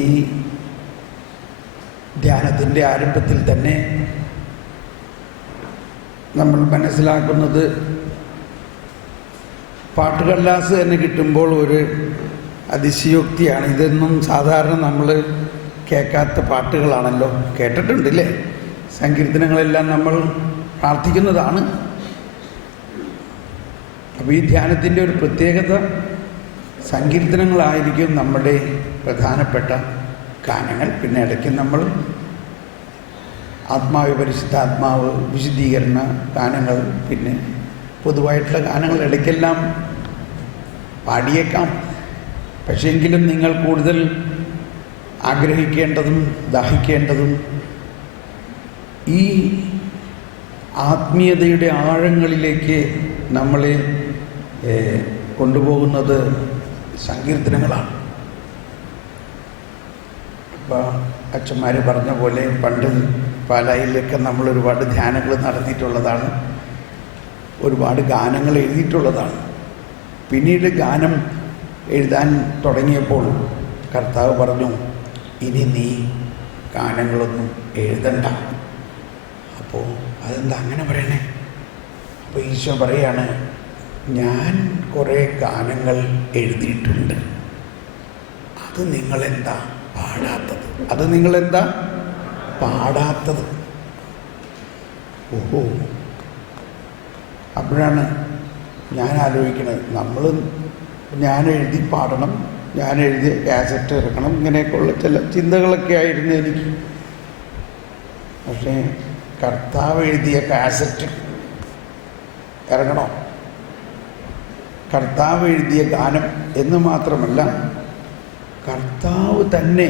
ഈ ധ്യാനത്തിൻ്റെ ആരംഭത്തിൽ തന്നെ നമ്മൾ മനസ്സിലാക്കുന്നത് പാട്ടുകടലാസ് തന്നെ കിട്ടുമ്പോൾ ഒരു അതിശയോക്തിയാണ്. ഇതൊന്നും സാധാരണ നമ്മൾ കേൾക്കാത്ത പാട്ടുകളാണല്ലോ. കേട്ടിട്ടുണ്ടല്ലേ? സങ്കീർത്തനങ്ങളെല്ലാം നമ്മൾ പ്രാർത്ഥിക്കുന്നതാണ്. അപ്പോൾ ഈ ധ്യാനത്തിൻ്റെ ഒരു പ്രത്യേകത സങ്കീർത്തനങ്ങളായിരിക്കും നമ്മുടെ പ്രധാനപ്പെട്ട ഗാനങ്ങൾ. പിന്നെ ഇടയ്ക്ക് നമ്മൾ ആത്മാവ്, പരിശുദ്ധാത്മാവ്, വിശുദ്ധീകരണ ഗാനങ്ങൾ, പിന്നെ പൊതുവായിട്ടുള്ള ഗാനങ്ങൾ ഇടയ്ക്കെല്ലാം പാടിയേക്കാം. പക്ഷേ എങ്കിലും നിങ്ങൾ കൂടുതൽ ആഗ്രഹിക്കേണ്ടതും ദാഹിക്കേണ്ടതും ഈ ആത്മീയതയുടെ ആഴങ്ങളിലേക്ക് നമ്മളെ കൊണ്ടുപോകുന്നത് സങ്കീർത്തനങ്ങളാണ്. അപ്പോൾ അച്ഛന്മാർ പറഞ്ഞ പോലെ പണ്ട് പാലായിലൊക്കെ നമ്മൾ ഒരുപാട് ധ്യാനങ്ങൾ നടത്തിയിട്ടുള്ളതാണ്, ഒരുപാട് ഗാനങ്ങൾ എഴുതിയിട്ടുള്ളതാണ്. പിന്നീട് ഗാനം എഴുതാൻ തുടങ്ങിയപ്പോൾ കർത്താവ് പറഞ്ഞു, ഇനി നീ ഗാനങ്ങളൊന്നും എഴുതണ്ട. അപ്പോൾ അതെന്താ അങ്ങനെ പറയണേ? അപ്പോൾ ഈശോ പറയാണ്, ഞാൻ കുറേ ഗാനങ്ങൾ എഴുതിയിട്ടുണ്ട്, അത് നിങ്ങളെന്താ പാടാത്തത്? അത് നിങ്ങളെന്താ പാടാത്തത്? ഓഹോ. അപ്പോഴാണ് ഞാൻ ആലോചിക്കുന്നത്, ഞാൻ എഴുതി പാടണം, ഞാൻ എഴുതി കാസറ്റ് ഇറക്കണം, ഇങ്ങനെയൊക്കെയുള്ള ചില ചിന്തകളൊക്കെ ആയിരുന്നു എനിക്ക്. പക്ഷേ കർത്താവ് എഴുതിയ കാസറ്റ് ഇറങ്ങണോ? കർത്താവ് എഴുതിയ ഗാനം എന്ന് മാത്രമല്ല, കർത്താവ് തന്നെ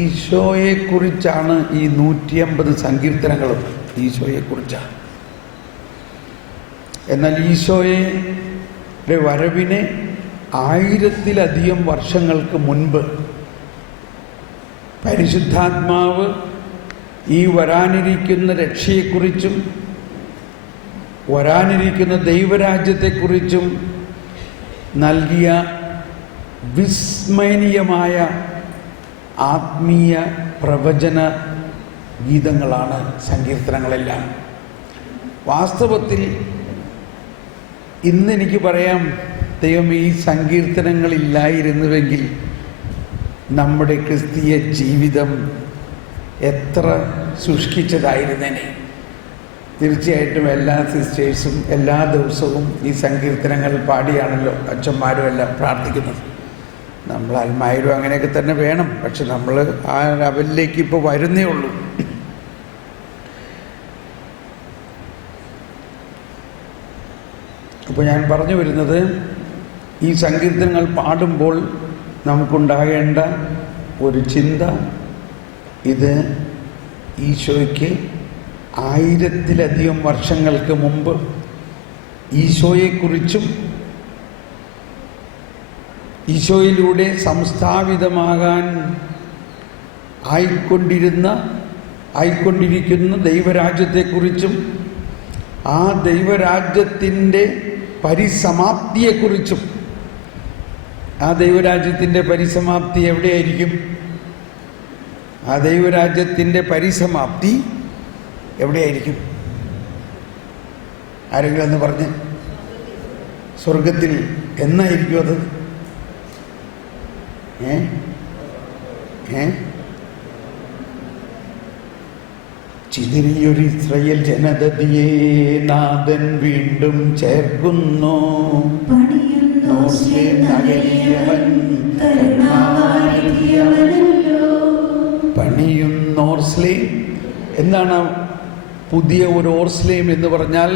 ഈശോയെക്കുറിച്ചാണ് ഈ 150 സങ്കീർത്തനങ്ങളും ഈശോയെക്കുറിച്ചാണ്. എന്നാൽ ഈശോയുടെ വരവിനെ 1000-ലധികം വർഷങ്ങൾക്ക് മുൻപ് പരിശുദ്ധാത്മാവ് ഈ വരാനിരിക്കുന്ന രക്ഷയെക്കുറിച്ചും വരാനിരിക്കുന്ന ദൈവരാജ്യത്തെക്കുറിച്ചും നൽകിയ വിസ്മയനീയമായ ആത്മീയ പ്രവചന ഗീതങ്ങളാണ് സങ്കീർത്തനങ്ങളെല്ലാം. വാസ്തവത്തിൽ ഇന്നെനിക്ക് പറയാം, ദൈവം ഈ സങ്കീർത്തനങ്ങളില്ലായിരുന്നുവെങ്കിൽ നമ്മുടെ ക്രിസ്തീയ ജീവിതം എത്ര ശുഷ്കിച്ചതായിരുന്നേനെ. തീർച്ചയായിട്ടും എല്ലാ സിസ്റ്റേഴ്സും എല്ലാ ദിവസവും ഈ സങ്കീർത്തനങ്ങൾ പാടിയാണല്ലോ അച്ഛന്മാരും എല്ലാം പ്രാർത്ഥിക്കുന്നത്. നമ്മൾ അൽമായരും അങ്ങനെയൊക്കെ തന്നെ വേണം. പക്ഷെ നമ്മൾ ആ ലെവലിലേക്ക് ഇപ്പോൾ വരുന്നേ ഉള്ളൂ. അപ്പോൾ ഞാൻ പറഞ്ഞു വരുന്നത്, ഈ സങ്കീർത്തനങ്ങൾ പാടുമ്പോൾ നമുക്കുണ്ടാകേണ്ട ഒരു ചിന്ത, ഇത് ഈശോയ്ക്ക് 1000-ലധികം വർഷങ്ങൾക്ക് മുമ്പ് ഈശോയെക്കുറിച്ചും ഈശോയിലൂടെ സംസ്ഥാപിതമാകാൻ ആയിക്കൊണ്ടിരിക്കുന്ന ദൈവരാജ്യത്തെക്കുറിച്ചും ആ ദൈവരാജ്യത്തിൻ്റെ പരിസമാപ്തിയെക്കുറിച്ചും. ആ ദൈവരാജ്യത്തിൻ്റെ പരിസമാപ്തി എവിടെയായിരിക്കും? ആ ദൈവരാജ്യത്തിൻ്റെ പരിസമാപ്തി എവിടെയായിരിക്കും? ആരെങ്കിലും എന്ന് പറഞ്ഞ്. സ്വർഗത്തിൽ. എന്നായിരിക്കും അത്? ചിതറിയൊരു ഇസ്രായേൽ ജനതയെ നാഥൻ വീണ്ടും ചേർക്കുന്നു. പണിയുന്നോർസ്ലേം. എന്താണ് പുതിയ ഒരു ഓർസ്ലേം എന്ന് പറഞ്ഞാൽ?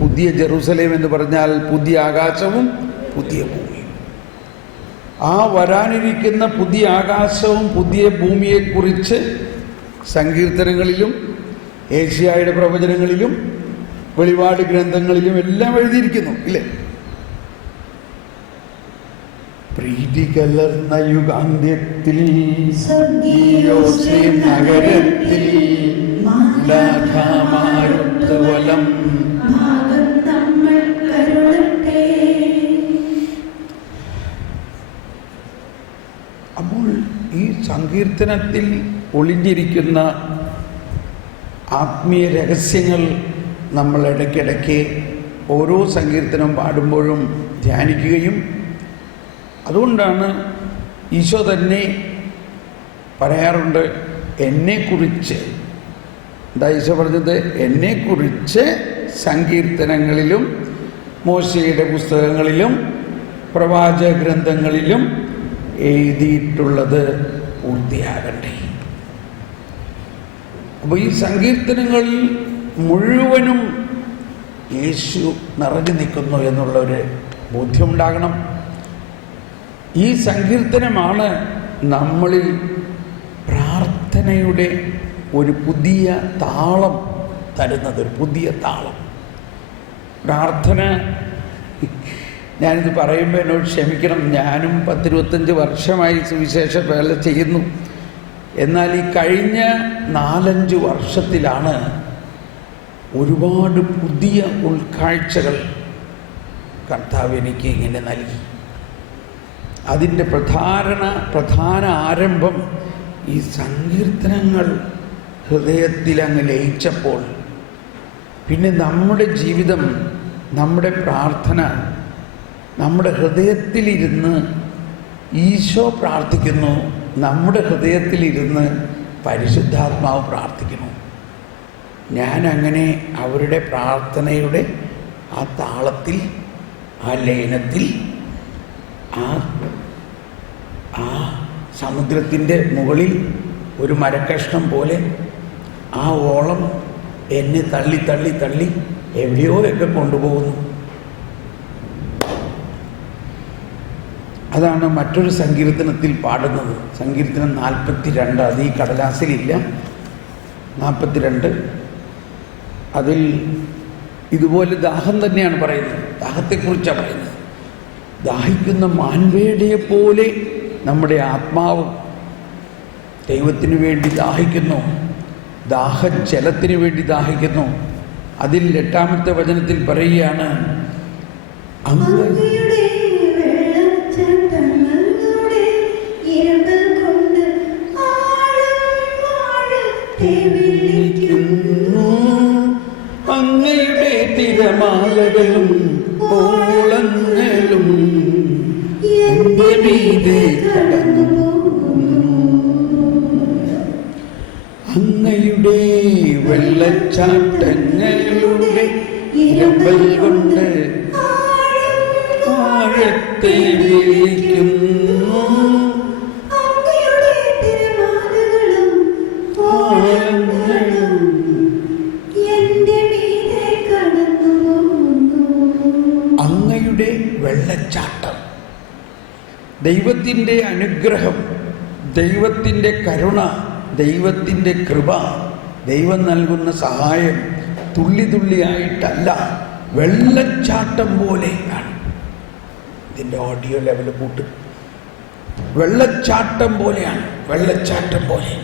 പുതിയ ജെറൂസലേം എന്ന് പറഞ്ഞാൽ പുതിയ ആകാശവും പുതിയ ഭൂമിയും. ആ വരാനിരിക്കുന്ന പുതിയ ആകാശവും പുതിയ ഭൂമിയെക്കുറിച്ച് സങ്കീർത്തനങ്ങളിലും ഏശയ്യായുടെ പ്രവചനങ്ങളിലും വെളിപാട് ഗ്രന്ഥങ്ങളിലും എല്ലാം എഴുതിയിരിക്കുന്നു, ഇല്ലേ? പ്രീതി കലർന്ന യുഗാന്ത്യത്തിൽ നഗരത്തിൽ വലം. അപ്പോൾ ഈ സങ്കീർത്തനത്തിൽ ഒളിഞ്ഞിരിക്കുന്ന ആത്മീയ രഹസ്യങ്ങൾ നമ്മൾ ഇടയ്ക്കിടയ്ക്ക് ഓരോ സങ്കീർത്തനം പാടുമ്പോഴും ധ്യാനിക്കുകയും, അതുകൊണ്ടാണ് ഈശോ തന്നെ പറയാറുണ്ട്, എന്നെക്കുറിച്ച്, എന്താ ഈശോ പറഞ്ഞത്? എന്നെക്കുറിച്ച് സങ്കീർത്തനങ്ങളിലും മോശയുടെ പുസ്തകങ്ങളിലും പ്രവാചക ഗ്രന്ഥങ്ങളിലും എഴുതിയിട്ടുള്ളത് പൂർത്തിയാകട്ടെ. അപ്പോൾ ഈ സങ്കീർത്തനങ്ങളിൽ മുഴുവനും യേശു നിറഞ്ഞു നിൽക്കുന്നു എന്നുള്ളൊരു ബോധ്യമുണ്ടാകണം. ഈ സങ്കീർത്തനമാണ് നമ്മളിൽ പ്രാർത്ഥനയുടെ ഒരു പുതിയ താളം തരുന്നത്, ഒരു പുതിയ താളം. പ്രാർത്ഥന, ഞാനിത് പറയുമ്പോൾ എന്നോട് ക്ഷമിക്കണം, ഞാനും 10-25 വർഷമായി സുവിശേഷ വേല ചെയ്യുന്നു. എന്നാൽ ഈ കഴിഞ്ഞ 4-5 വർഷത്തിലാണ് ഒരുപാട് പുതിയ ഉൾക്കാഴ്ചകൾ കർത്താവ് എനിക്ക് ഇങ്ങനെ നൽകി. അതിൻ്റെ പ്രധാന ആരംഭം ഈ സങ്കീർത്തനങ്ങൾ ഹൃദയത്തിൽ അങ്ങ് ലയിച്ചപ്പോൾ, പിന്നെ നമ്മുടെ ജീവിതം, നമ്മുടെ പ്രാർത്ഥന, നമ്മുടെ ഹൃദയത്തിലിരുന്ന് ഈശോ പ്രാർത്ഥിക്കുന്നു, നമ്മുടെ ഹൃദയത്തിലിരുന്ന് പരിശുദ്ധാത്മാവ് പ്രാർത്ഥിക്കുന്നു. ഞാനങ്ങനെ അവരുടെ പ്രാർത്ഥനയുടെ ആ താളത്തിൽ, ആ ലയനത്തിൽ, ആ സമുദ്രത്തിൻ്റെ മുകളിൽ ഒരു മരക്കഷ്ണം പോലെ ആ ഓളം എന്നെ തള്ളി തള്ളി തള്ളി എവിടെയോ ഒക്കെ കൊണ്ടുപോകുന്നു. അതാണ് മറ്റൊരു സങ്കീർത്തനത്തിൽ പാടുന്നത്. സങ്കീർത്തനം 42, അത് ഈ കടലാസിലില്ല, 42. അതിൽ ഇതുപോലെ ദാഹം തന്നെയാണ് പറയുന്നത്, ദാഹത്തെക്കുറിച്ചാണ് പറയുന്നത്. ദാഹിക്കുന്ന മാൻവേടയെ പോലെ നമ്മുടെ ആത്മാവ് ദൈവത്തിന് വേണ്ടി ദാഹിക്കുന്നു, ദാഹജലത്തിന് വേണ്ടി ദാഹിക്കുന്നു. അതിൽ 8-ാമത്തെ വചനത്തിൽ പറയുകയാണ്, അങ്ങയുടെ തിരമാലകളും ഓളങ്ങളും എന്റെ മീതെ കടന്നു, അങ്ങയുടെ വെള്ളച്ചാട്ടങ്ങളുടെ ഇരമ്പൽ കൊണ്ട് ആഴത്തെ വിളിക്കുന്നു, അങ്ങയുടെ വെള്ളച്ചാട്ടം. ദൈവത്തിൻ്റെ അനുഗ്രഹം, ദൈവത്തിൻ്റെ കരുണ, ദൈവത്തിൻ്റെ കൃപ, ദൈവം നൽകുന്ന സഹായം തുള്ളി തുള്ളിയായിട്ടല്ല, വെള്ളച്ചാട്ടം പോലെയാണ്. ഇതിൻ്റെ ഓഡിയോ ലെവൽ കൂട്ട്. വെള്ളച്ചാട്ടം പോലെയാണ്, വെള്ളച്ചാട്ടം പോലെ.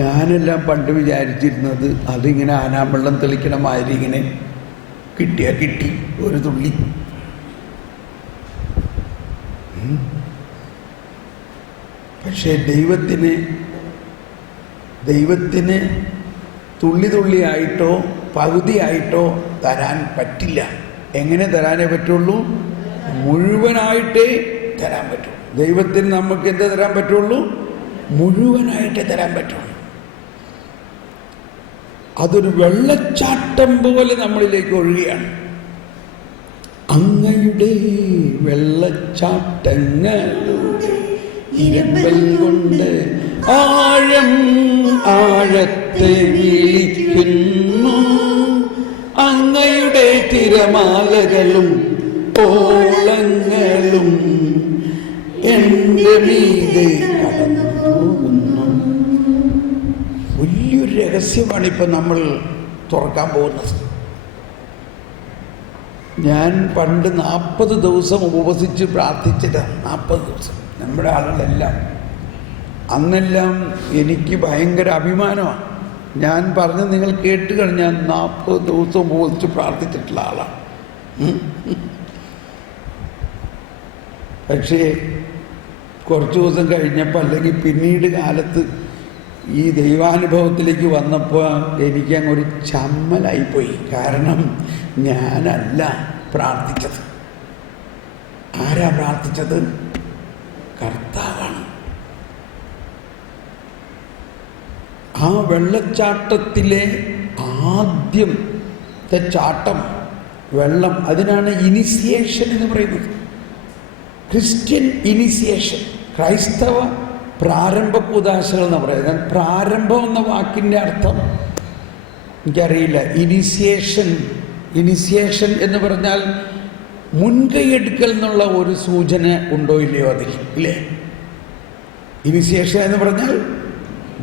ഞാനെല്ലാം പണ്ട് വിചാരിച്ചിരുന്നത് അതിങ്ങനെ ആനാമ്പെള്ളം തെളിക്കണ മാതിരി ഇങ്ങനെ കിട്ടിയാൽ കിട്ടി ഒരു തുള്ളി. പക്ഷേ ദൈവത്തിന് തുള്ളി തുള്ളിയായിട്ടോ പകുതിയായിട്ടോ തരാൻ പറ്റില്ല. എങ്ങനെ തരാനേ പറ്റുള്ളൂ? മുഴുവനായിട്ടേ തരാൻ പറ്റുള്ളൂ. ദൈവത്തിന് നമുക്ക് എന്താ തരാൻ പറ്റുള്ളൂ? മുഴുവനായിട്ടേ തരാൻ പറ്റുള്ളൂ. അതൊരു വെള്ളച്ചാട്ടം പോലെ നമ്മളിലേക്ക് ഒഴുകുകയാണ്. അങ്ങയുടെ വെള്ളച്ചാട്ടങ്ങളുടെ ഇരമ്പൽ കൊണ്ട് ആഴത്തെ വിളിക്കുന്നു, അങ്ങയുടെ തിരമാലകളും ഓളങ്ങളും എൻ്റെ മീതെ കടന്നു പോകുന്നു. വലിയൊരു രഹസ്യമാണ് ഇപ്പം നമ്മൾ തുറക്കാൻ പോകുന്നത്. ഞാൻ പണ്ട് 40 ദിവസം ഉപവസിച്ച് പ്രാർത്ഥിച്ചതാണ്. 40 ദിവസം നമ്മുടെ ആളുകളെല്ലാം. അന്നെല്ലാം എനിക്ക് ഭയങ്കര അഭിമാനമാണ്. ഞാൻ പറഞ്ഞ് നിങ്ങൾ കേട്ട് കഴിഞ്ഞാൽ 40 ദിവസം ഉപവസിച്ച് പ്രാർത്ഥിച്ചിട്ടുള്ള ആളാണ്. പക്ഷേ കുറച്ച് ദിവസം കഴിഞ്ഞപ്പോൾ, അല്ലെങ്കിൽ പിന്നീട് കാലത്ത് ഈ ദൈവാനുഭവത്തിലേക്ക് വന്നപ്പോൾ എനിക്കങ്ങൊരു ചമ്മലായിപ്പോയി. കാരണം ഞാനല്ല പ്രാർത്ഥിച്ചത്. ആരാ പ്രാർത്ഥിച്ചത്? കർത്താവാണ്. ആ വെള്ളച്ചാട്ടത്തിലെ ആദ്യത്തെ ചാട്ടം, വെള്ളം, അതിനാണ് ഇനിസിയേഷൻ എന്ന് പറയുന്നത്. ക്രിസ്ത്യൻ ഇനിസിയേഷൻ, ക്രൈസ്തവ പ്രാരംഭ കൂദാശകൾ എന്ന് പറയുന്നത്. പ്രാരംഭം എന്ന വാക്കിൻ്റെ അർത്ഥം എനിക്കറിയില്ല. ഇനിസിയേഷൻ എന്ന് പറഞ്ഞാൽ മുൻകൈയെടുക്കൽ എന്നുള്ള ഒരു സൂചന ഉണ്ടോ ഇല്ലയോ അതിൽ? ഇല്ലേ? ഇനിസിയേഷൻ എന്ന് പറഞ്ഞാൽ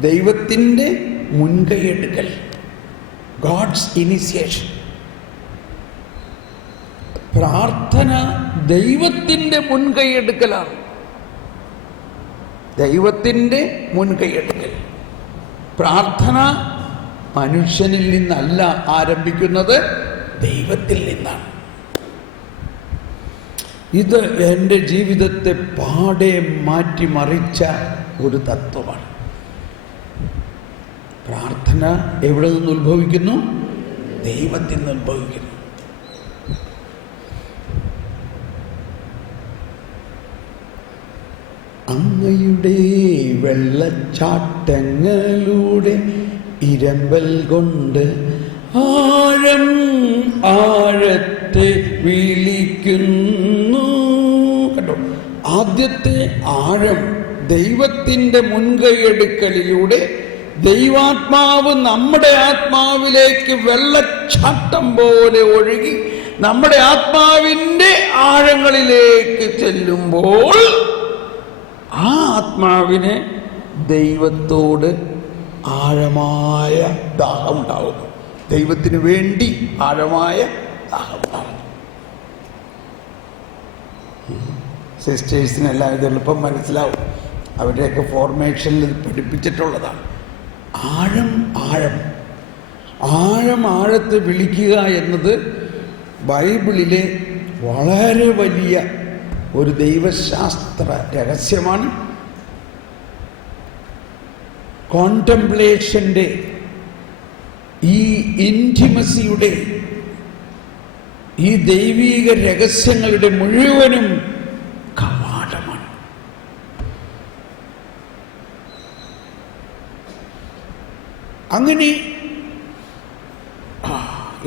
ദൈവത്തിൻ്റെ മുൻകൈയെടുക്കൽ, ഗോഡ്സ് ഇനിസിയേഷൻ. പ്രാർത്ഥന ദൈവത്തിൻ്റെ മുൻകൈയെടുക്കലാണ്. ദൈവത്തിൻ്റെ മുൻകൈയെടുക്കൽ. പ്രാർത്ഥന മനുഷ്യനിൽ നിന്നല്ല ആരംഭിക്കുന്നത്, ദൈവത്തിൽ നിന്നാണ്. ഇത് എൻ്റെ ജീവിതത്തെ പാടെ മാറ്റിമറിച്ച ഒരു തത്വമാണ്. പ്രാർത്ഥന എവിടെ നിന്ന് ഉത്ഭവിക്കുന്നു? ദൈവത്തിൽ നിന്ന് ഉത്ഭവിക്കുന്നു. അങ്ങയുടെ വെള്ളച്ചാട്ടങ്ങളുടെ ഇരമ്പൽ കൊണ്ട് ആഴം ആഴത്തെ വിളിക്കുന്നു. കണ്ടോ, ആദ്യത്തെ ആഴം ദൈവത്തിൻ്റെ മുൻകൈയെടുക്കലിലൂടെ ദൈവാത്മാവ് നമ്മുടെ ആത്മാവിലേക്ക് വെള്ളച്ചാട്ടം പോലെ ഒഴുകി നമ്മുടെ ആത്മാവിൻ്റെ ആഴങ്ങളിലേക്ക് ചെല്ലുമ്പോൾ ആ ആത്മാവിന് ദൈവത്തോട് ആഴമായ ദാഹം ഉണ്ടാകുന്നു. ദൈവത്തിന് വേണ്ടി ആഴമായ ദാഹം ഉണ്ടാകുന്നു. സിസ്റ്റേഴ്സിനെല്ലാം ഇത് എളുപ്പം മനസ്സിലാവും. അവരുടെയൊക്കെ ഫോർമേഷനിൽ പഠിപ്പിച്ചിട്ടുള്ളതാണ്. ആഴം ആഴത്തെ വിളിക്കുക എന്നത് ബൈബിളിലെ വളരെ വലിയ ഒരു ദൈവശാസ്ത്ര രഹസ്യമാണ്. കോണ്ടംപ്ലേഷൻ്റെ, ഈ ഇൻറ്റിമസിയുടെ, ഈ ദൈവീക രഹസ്യങ്ങളുടെ മുഴുവനും കവാടമാണ്. അങ്ങനെ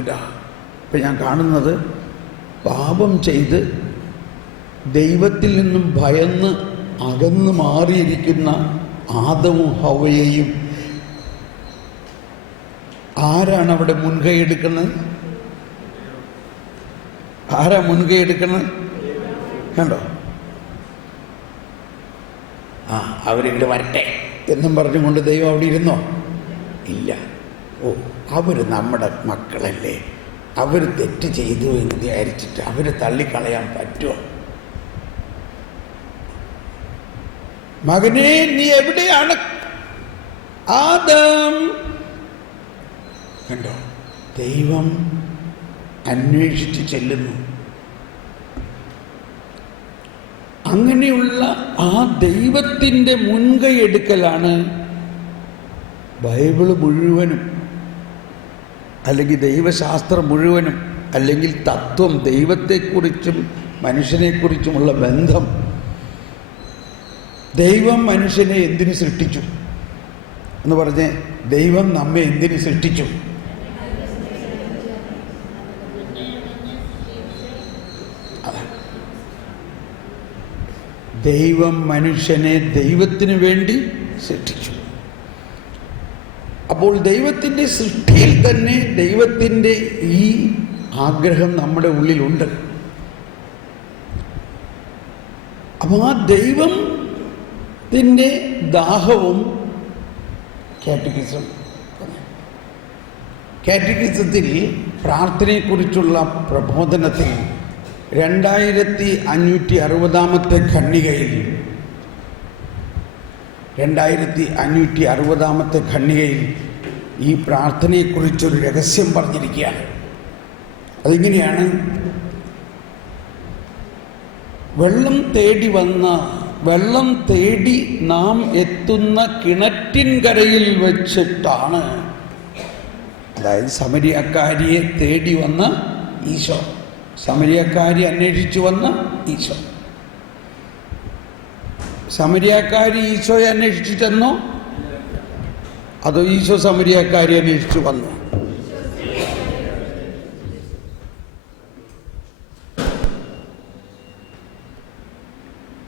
ഇതാ ഇപ്പം ഞാൻ കാണുന്നത്, പാപം ചെയ്ത് ദൈവത്തിൽ നിന്നും ഭയന്ന് അകന്ന് മാറിയിരിക്കുന്ന ആദവും ഹവ്വയെയും ആരാണ് അവിടെ മുൻകൈ എടുക്കുന്നത്? ആരാ മുൻകൈ എടുക്കുന്നത്? കണ്ടോ? അവരിവിടെ വരട്ടെ എന്നും പറഞ്ഞുകൊണ്ട് ദൈവം അവിടെ ഇരുന്നോ? ഇല്ല. അവർ നമ്മുടെ മക്കളല്ലേ, അവർ തെറ്റ് ചെയ്തു എന്ന് വിചാരിച്ചിട്ട് അവർ തള്ളിക്കളയാൻ പറ്റുമോ? മകനെ, നീ എവിടെയാണ്? ആദം. കണ്ടോ, ദൈവം അന്വേഷിച്ച് ചെല്ലുന്നു. അങ്ങനെയുള്ള ആ ദൈവത്തിൻ്റെ മുൻകൈ എടുക്കലാണ് ബൈബിള് മുഴുവനും, അല്ലെങ്കിൽ ദൈവശാസ്ത്രം മുഴുവനും, അല്ലെങ്കിൽ തത്വം, ദൈവത്തെക്കുറിച്ചും മനുഷ്യനെക്കുറിച്ചുമുള്ള ബന്ധം. ദൈവം മനുഷ്യനെ എന്തിനു സൃഷ്ടിച്ചു എന്ന് പറഞ്ഞ്, ദൈവം നമ്മെ എന്തിനു സൃഷ്ടിച്ചു? ദൈവം മനുഷ്യനെ ദൈവത്തിന് വേണ്ടി സൃഷ്ടിച്ചു. അപ്പോൾ ദൈവത്തിൻ്റെ സൃഷ്ടിയിൽ തന്നെ ദൈവത്തിൻ്റെ ഈ ആഗ്രഹം നമ്മുടെ ഉള്ളിലുണ്ട്. അപ്പോൾ ആ ദൈവത്തിൻ്റെ ദാഹവും കാറ്റഗിസത്തിൽ പ്രാർത്ഥനയെക്കുറിച്ചുള്ള പ്രബോധനത്തിൽ 2560 ഖണ്ഡികയിൽ 2560 ഖണ്ഡികയിൽ ഈ പ്രാർത്ഥനയെക്കുറിച്ചൊരു രഹസ്യം പറഞ്ഞിരിക്കുകയാണ്. അതിങ്ങനെയാണ്: വെള്ളം തേടി നാം എത്തുന്ന കിണറ്റിൻകരയിൽ വെച്ചിട്ടാണ്, അതായത് സമരിയക്കാരിയെ തേടി വന്ന ഈശോ, സമരിയക്കാരി അന്വേഷിച്ചു വന്ന ഈശോ. സമരിയക്കാരി ഈശോയെ അന്വേഷിച്ചിട്ടെന്നോ അതോ ഈശോ സമരിയക്കാരി അന്വേഷിച്ചു വന്നു?